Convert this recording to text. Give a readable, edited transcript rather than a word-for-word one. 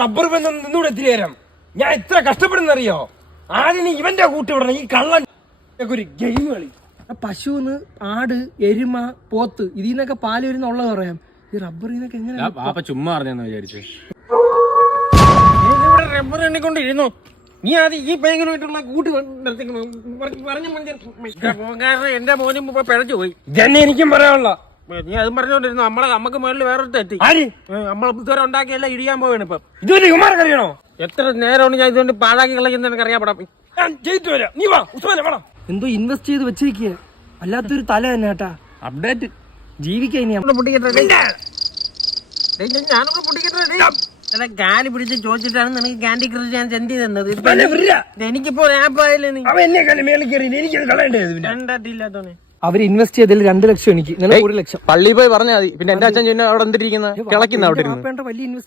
Rubber ബന്ധം നിന്നൂടെ എത്തിരി തരാം. ഞാൻ എത്ര കഷ്ടപ്പെടുന്നറിയോ? ആദ്യം നീ ഇവന്റെ കൂട്ടി വിടണം. ഈ കള്ളൻ ഒരു ഗെയിം കളി. പശുന്ന് ആട് എരുമ പോത്ത് ഇതിൽ നിന്നൊക്കെ പാല് വരുന്നുള്ളത് പറയാം. ഈ റബ്ബറിൽ നിന്നൊക്കെ എങ്ങനെ ചുമ്മാ അറിഞ്ഞെന്ന് വിചാരിച്ചു. ഇവിടെ റബ്ബർ എണ്ണിക്കൊണ്ടിരുന്നു. നീ ആദ്യം ഈ ബാങ്കിനുമായിട്ടുള്ള കൂട്ട് പറഞ്ഞു. എന്റെ മോനും ഇപ്പൊ പിഴച്ചു പോയി. ഇതന്നെ എനിക്കും പറയാനുള്ള. നീ അതും പറഞ്ഞോണ്ടിരുന്നു. നമുക്ക് മുകളിൽ വേറൊരു തെറ്റി. നമ്മൾ ഇതുവരെ ഉണ്ടാക്കിയല്ല ഇടിയാൻ പോവാണ് ഇപ്പൊ. ഇതുവരെ കുമാർക്കറിയണോ? എത്ര നേരമാണ് ഞാൻ ഇതുകൊണ്ട് പാഴാക്കി കളയുന്ന എനിക്ക് അറിയാപ്പെടാം. ഞാൻ ജയിച്ചു വരാം. നീ വാ ഉസ്മാനെ വേണം. എന്തോ ഇൻവെസ്റ്റ് ചെയ്ത് വെച്ചിരിക്കുക. അല്ലാത്തൊരു തല തന്നെ കേട്ടാ. അപ്ഡേറ്റ് ജീവിക്കാൻ ഞാനൊന്ന് ഗാലി പിടിച്ച് ചോദിച്ചിട്ടാണ് നിനക്ക് ക്യാൻഡി ക്രഷ് ഞാൻ സെൻഡ് തന്നത്. എനിക്കിപ്പോ ആപ്പായാലേ അവര് ഇൻവെസ്റ്റ് ചെയ്തതിൽ 2 ലക്ഷം എനിക്ക് 1 ലക്ഷം. പള്ളിയിൽ പോയി പറഞ്ഞാൽ മതി. പിന്നെ എന്റെ അച്ഛൻ അവിടെ എന്തിരിക്കുന്ന കിളക്കുന്ന അവിടെ വലിയ ഇൻവെസ്റ്റ്